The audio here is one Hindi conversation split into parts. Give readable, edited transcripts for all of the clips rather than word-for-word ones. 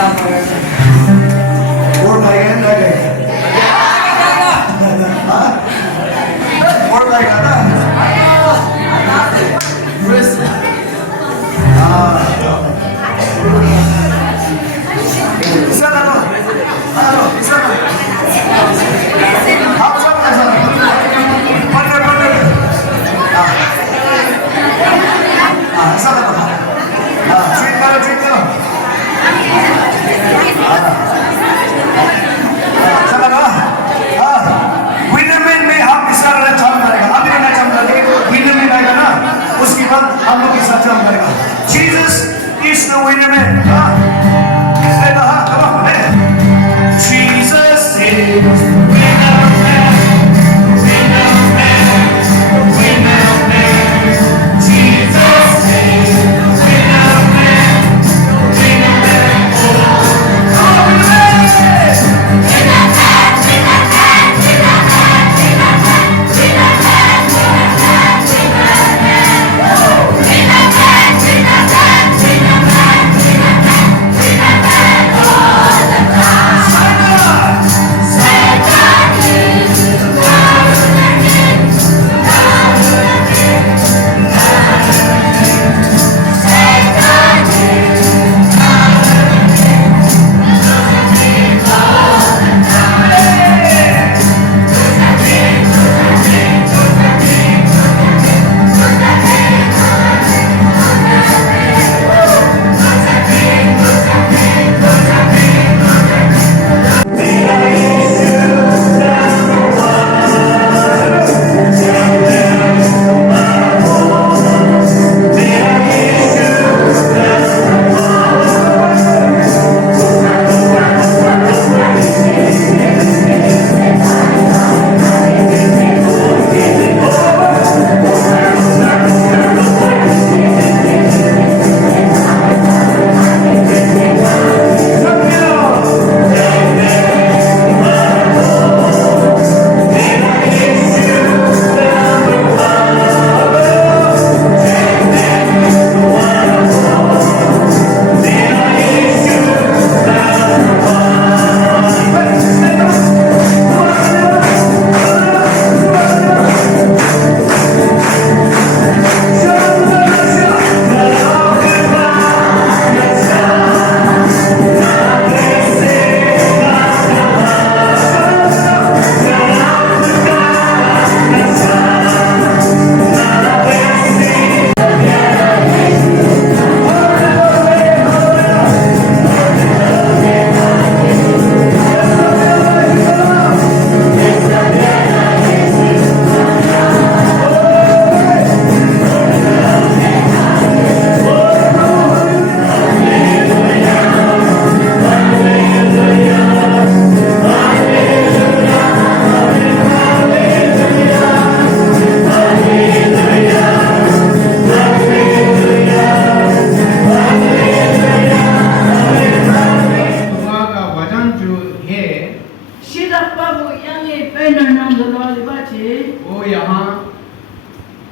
Word like lagi. Word like ada. Chris. Isa na no. Ano? Isa na. How sa ka sa? Partner. Isa na no. Treat ka no. विनम्र में हम इस तरह काम करेगा अभी मैं काम करेगा विनम्र में आएगा ना उसके बाद हम लोग इस तरह काम करेगा Jesus is the winner man say the come on Jesus is the winner man Jesus is the winner man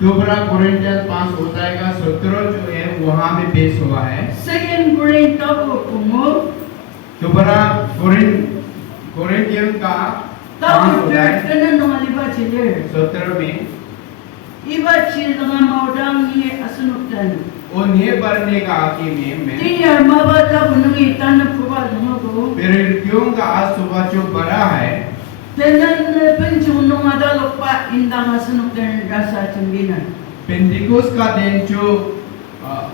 दूसरा कोरिंथियन 5 होता है 17 जो है वहाँ में पेश हुआ है। Second Corinthians को दूसरा कोरिंथियन का 5 होता है 17 में iba children maudang ni asunuktan वो नहीं पढ़ने का आखिर में मैं tiar mabata bunungi tan pruba dungo प्रवृत्तियों का आज सुबह जो बड़ा है tenan penjunung ada lupa indang asunuktan rasa cembina पेंटिकोस का दिन जो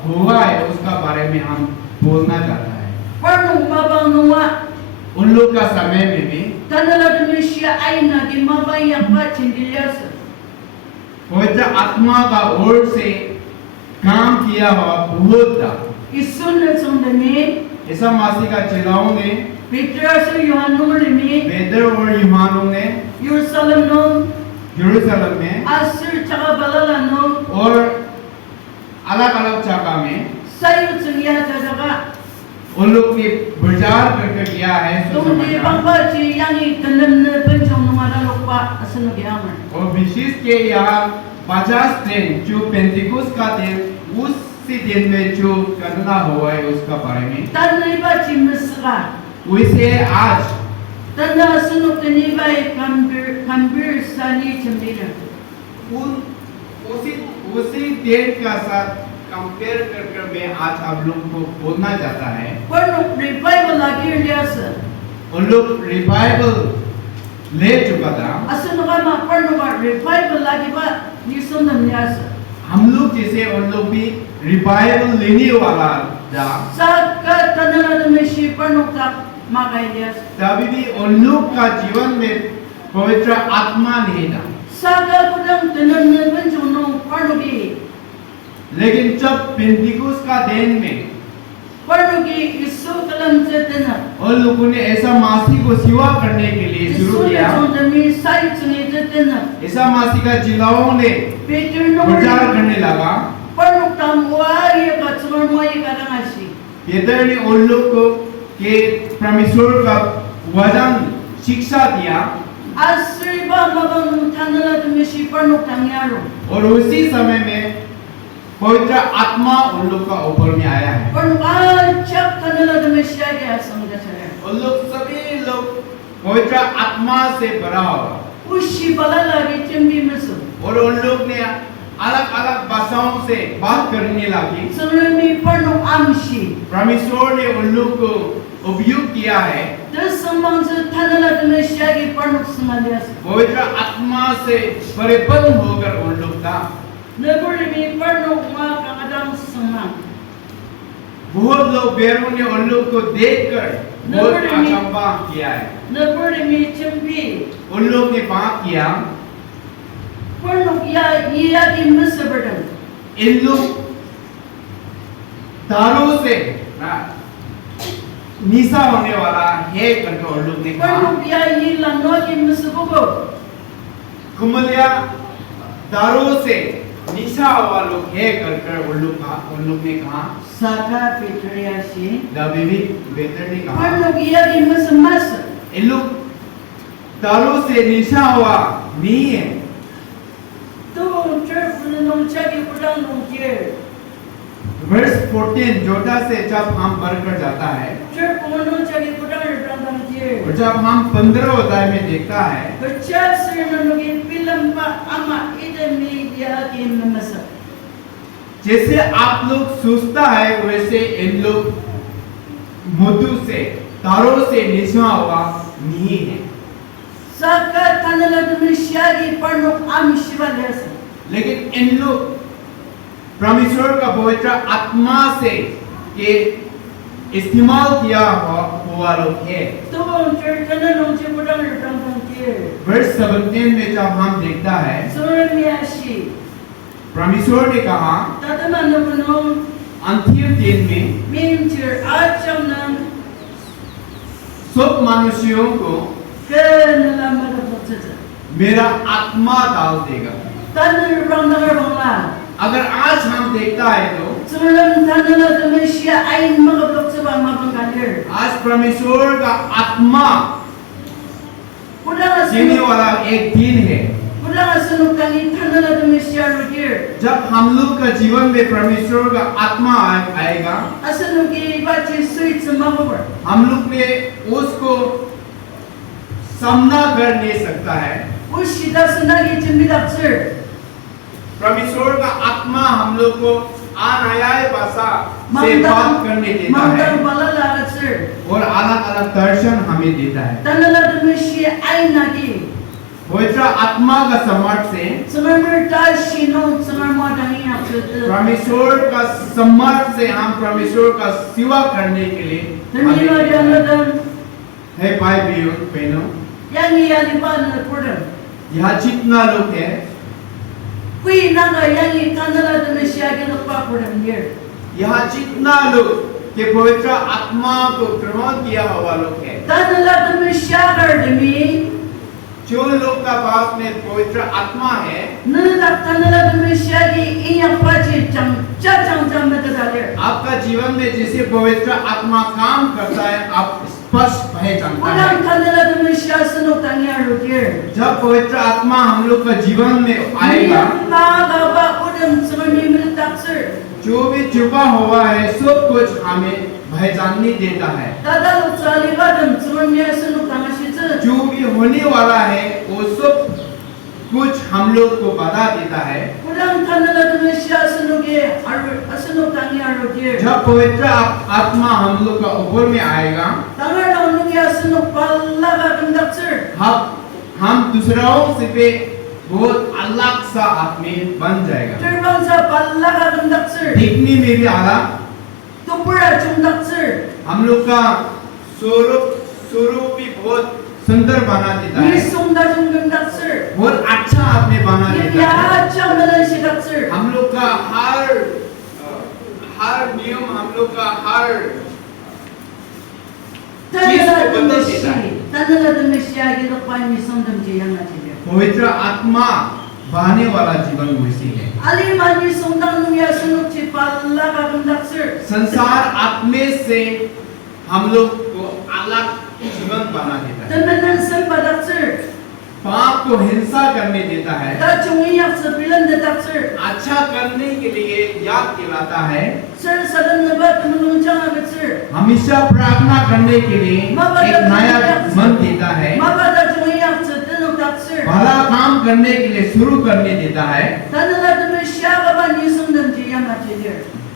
हुआ है उसका बारे में हम बोलना चाहता है। parnung mabang nuwa उन लोग का समय में भी tanala Indonesia aina di mabayang pa cindilias पवित्र आत्मा का ओर से काम किया हुआ बहुत था। isun sundani ईसा मसीह का चेलाओं ने Petrus Yohanum limi पेदर और यूहानों ने Yerusalem no यरूशलेम में asur chaka balala no और अलग-अलग जगह में sayu chungya jaga उन लोग ने प्रचार करके किया है tumdi bangba chi yangi tenan penjunung ada lupa asunu giaman और विशेष के यहाँ 50 दिन जो पेंटिकोस का दिन उसी दिन में जो करना हुआ है उसका बारे में tanai ba chi saka. वैसे आज Tanda sunok ni bay kambir sani chambina. उसी डेट का साथ कंपेयर कर मैं आज आप लोग को बोलना चाहता है। Panuk revival lagi liasa. उन लोग रिवाइवल ले चुका था। Asan ka ma panuk revival lagi ba nisundam liasa. हम लोग जैसे उन लोग भी रिवाइवल लेने वाला था। Saka tanda demishi panuk tak makai liasa. तभी भी उन लोग का जीवन में पवित्र आत्मा नहीं था। Saka kudang tanda benjono panuki. लेकिन जब पेंटिकोस का दिन में Panuki isu kalam setena. उन लोगों ने ऐसा मासी को सेवा करने के लिए शुरू Isu किया। yang demi sai sungi setena. ऐसा मासी का जिलाओं ने Peter प्रचार no करने लगा। panuk tamuari ka tsumarmoi ka dangashi. पेदर ने उन लोग को के परमेश्वर का वचन शिक्षा दिया Asri ba mabang tanda demishi panuk tangyaro. और उसी समय में पवित्र आत्मा उन लोग का ऊपर में आया है। Panuk acap tanda demishi agi asam dasar. उन लोग सभी लोग पवित्र आत्मा से भरा हुआ Ushi balala gitimbi mesu. और उन लोग ने अलग अलग भाषाओं से बात करने लगी। Sunami panuk amshi. परमेश्वर ने उन लोग को उपयोग किया है Tersemang se tanda demishi agi panuk semalias. पवित्र आत्मा से परिपूर्ण होकर उन लोग का Neburi mi panuk ma kadang semang. बहुत लोग बेरों ने उन लोग को देखकर बहुत नबूरी में- अचंभा किया है। Neburi mi cembi. उन लोग ने बात किया Panuk ya iya di meseberdan. इन लोग दारू से निशा होने वाला है करके उन लोग ने कहा Panuk ya iya no di mesebugo. कुमलिया दारू से निशा हुआ लोग है करके उन लोग ने कहा Saka petriasi. दबीबी बेहतर ने कहा Panuk ya di mesemas. इन लोग दारू से निशा हुआ नहीं है। Tu cerita nong cagi kudang nong cer. Verse 14 जोटा से जब हम बढ़कर जाता है Cerita nong cagi kudang kudang और cer. जब हम 15 अध्याय में देखता है Bercak serna nong film pa ama ide media ki memasa. जैसे आप लोग सोचता है वैसे इन लोग मधु से दारू से निशा हुआ नहीं है। Saka tanala demisyagi panuk amshivalias. लेकिन इन लोग परमेश्वर का पवित्र आत्मा से ये इस्तेमाल किया हुआ लोग है। Tu cerita nong cagi kudang kudang cer. वर्ष 17 में जब हम देखता है Suramiashi. परमेश्वर ने कहा Tadama nong अंतिम दिन में mincer acam nang सब मनुष्यों को kenala madapotsa. मेरा आत्मा डाल देगा। Tanur rongdar bangla. अगर आज हम देखता है तो Sulam tanala demisya ain magablok sa mabang kalir. आज परमेश्वर का आत्मा Kuda देने asun वाला एक दिन है kani tanala demisya rugir. जब हम लोग का जीवन में परमेश्वर का आत्मा आएगा Asanu ki bachi sweet sa mababar. हम लोग ने उसको सामना कर नहीं सकता है। Ushida sunagi chimbidak sir. परमेश्वर का आत्मा हम लोग को अनायाय भाषा से बात करने देता है Mandang balala sir. और अलग अलग दर्शन हमें देता है। Tanala demisya ain nagi. पवित्र आत्मा का समर्थ से Sumamur tashi no sumarmo dangi apsu. परमेश्वर का समर्थ से हम परमेश्वर का सेवा करने के लिए Tanila हमें- janadan है भाई बहनों yangi yaliban purdam. यहाँ जितना लोग है Kui naga yangi tanala demisya ki lokpa purdam yer. यहाँ जितना लोग के पवित्र आत्मा को ग्रहण किया हुआ लोग है Tanala demisya demi जो लोग का पास में पवित्र आत्मा है Nanadak tanala demisya ki iyak pachi cham cham metadalir. आपका जीवन में जिसे पवित्र आत्मा काम करता है आप स्पष्ट पहचानता है। Kudang tanala demisya sunok tanya rugir. जब पवित्र आत्मा हम लोग का जीवन में आएगा Nagaba udam sumami meritak sir. जो भी छुपा हुआ है सब कुछ हमें पहचानने देता है। Tada lutsali ka dam tsunya sunuk tangashi tsu. जो भी होने वाला है वो सब कुछ हम लोग को बता देता है। Kudang tanala dumisya sunuge asunuk tangi arugir. जब पवित्र आत्मा हम लोग का ऊपर में आएगा, Tangar naunuge asunuk palla ka kandak tsu. हम दूसरों से पे बहुत अलग सा आदमी बन जाएगा। Turbang sa palla ka kandak tsu. दिखने में भी अलग, Tupura chungdak tsu. हम लोग का स्वरूप भी बहुत सुंदर बना देता है, Nisung da chungdak tsu. बहुत अच्छा आदमी बना देता है। Ya cha melan shidak tsu. हम लोग का हर नियम, हम लोग का हर Tanala dumisya gilukpan nisung dam jiyang natin. पवित्र आत्मा बहाने वाला जीवन वैसी है। Alimani sungdang nuya sunuk chi palla ka kandak tsu. संसार आत्मे से हम लोग को अलग जीवन बना देता है, Tananan sa padak tsu. पाप को हिंसा करने देता है, Ta chungiyak sa pilan datak tsu. अच्छा करने के लिए याद दिलाता है, Sir sadan na ba tumulong chang agad sir. हमेशा प्रार्थना करने के लिए एक नया मन देता है, Mabada chungiyak sa tinuk tak sir. भला काम करने के लिए शुरू करने देता है। Tanala dumisya ka ba nisung dam jiyang natin.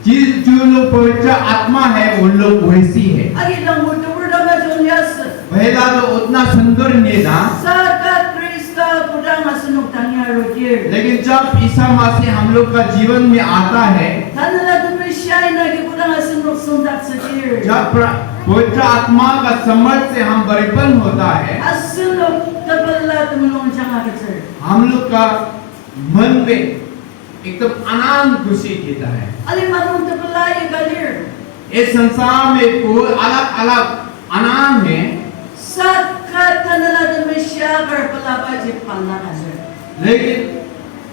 जो लोग पवित्र आत्मा है वो लोग वैसी है। Agi lang buto burda ba chungyas. पहला तो उतना सुंदर नहीं था, Saka Krista kudang asunok tangya rodir. लेकिन जब ईसा मसीह हम लोग का जीवन में आता है, Tanala dumisya na kudang asunok sundak sa dir. जब पवित्र आत्मा का समर्थ से हम परिपन्न होता है, Asunok tabala tumulong chang agad sir. हम लोग का मन में एकदम आनंद खुशी देता है। Alimanong tabala galir. इस संसार में कोई अलग अलग आनंद है, Saka tanala dumisya karpalaba jipala ka sir. लेकिन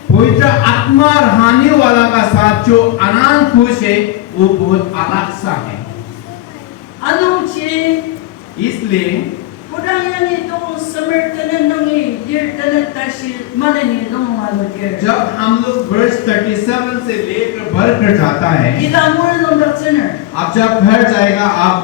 पवित्र आत्मा रहने वाला का साथ जो आनंद खुश है वो बहुत अलग सा है। Anong chi इसलिए kudang yang itong samertanan nungi dir tanan tashi malani nung alagir. जब हम लोग वर्ष 37 से लेकर बढ़कर जाता है, Ilamur nung daksaner. आप जब घर जाएगा आप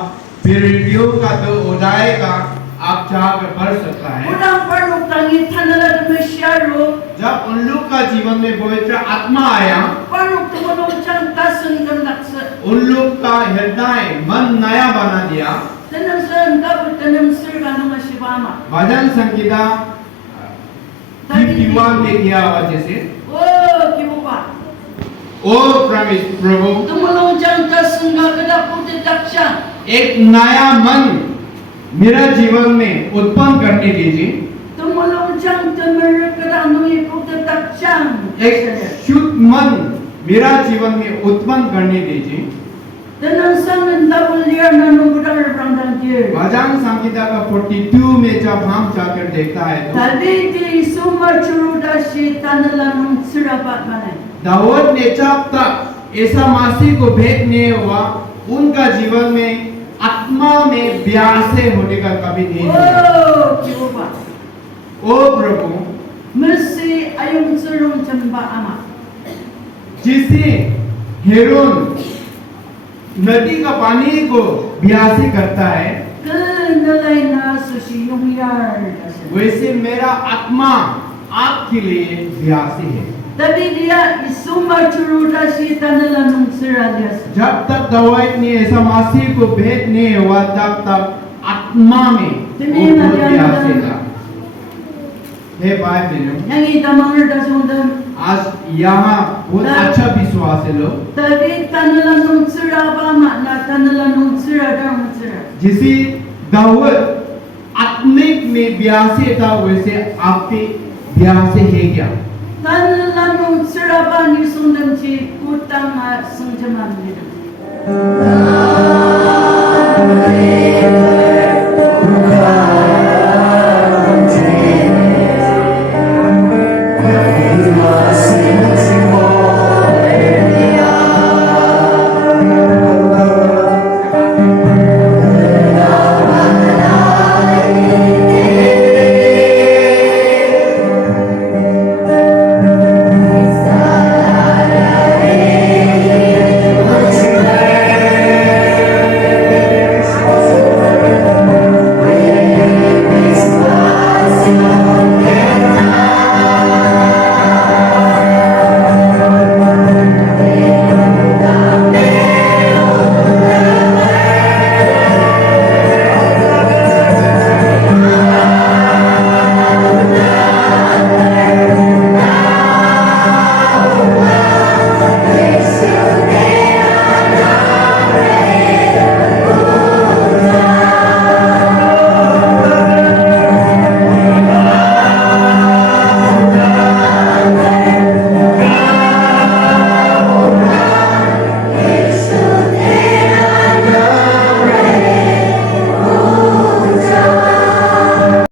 फिर रेडियो का तो उठाएगा, आप जाकर पढ़ सकता है। Kudang parnok tangi tanala dumisya ro. जब उन लोग का जीवन में पवित्र आत्मा आया, Parnok tumulong chang tasun kandaksa. उन लोग का हृदय मन नया बना दिया। Tanam san kabut tanam sir kanunga shibama. भजन संगीता 51 में किया हुआ जैसे, Oh kibupa. ओ प्रभु Tumulong chang tasun kakadaputi daksya. एक नया मन मेरा जीवन में उत्पन्न करने दीजिए, Tumulong chang tumur kadanungi puti daksya. एक शुद्ध मन मेरा जीवन में उत्पन्न करने दीजिए। Tanang sang double year na nung kudang rangdang year. भजन संगीता का 42 में जब हम जाकर देखता है तो Tadi di sumber churuda si tanala nung sirapat manay. Dawood ने जब तक ईसा मसीह को भेंट नहीं हुआ, उनका जीवन में आत्मा में ब्यासे होने का कभी नहीं हुआ। Oh kibupa. ओ प्रभु, Mercy ayong surong chamba ama. जिसे हेरोन नदी का पानी को ब्यासी करता है, Kanalay na susi yung yar. वैसे मेरा आत्मा आपके लिए ब्यासी है। Tadi dia isumber churuda si tanala nung siradyas. जब तक दाऊद ने ईसा मसीह को भेंट नहीं हुआ, तब तक आत्मा में वो बहुत ब्यासी था। हे भाई बहनों, Yang itamang da sundan. आज यहाँ बहुत अच्छा विश्वास है लोग, Tadi tanala nung siraba na tanala nung sirada nung sirada. जिसे दाऊद आत्मिक में ब्यासी था, वैसे आप भी ब्यासी है क्या? Tanala nung siraba ni sundan si utang sungjaman nila.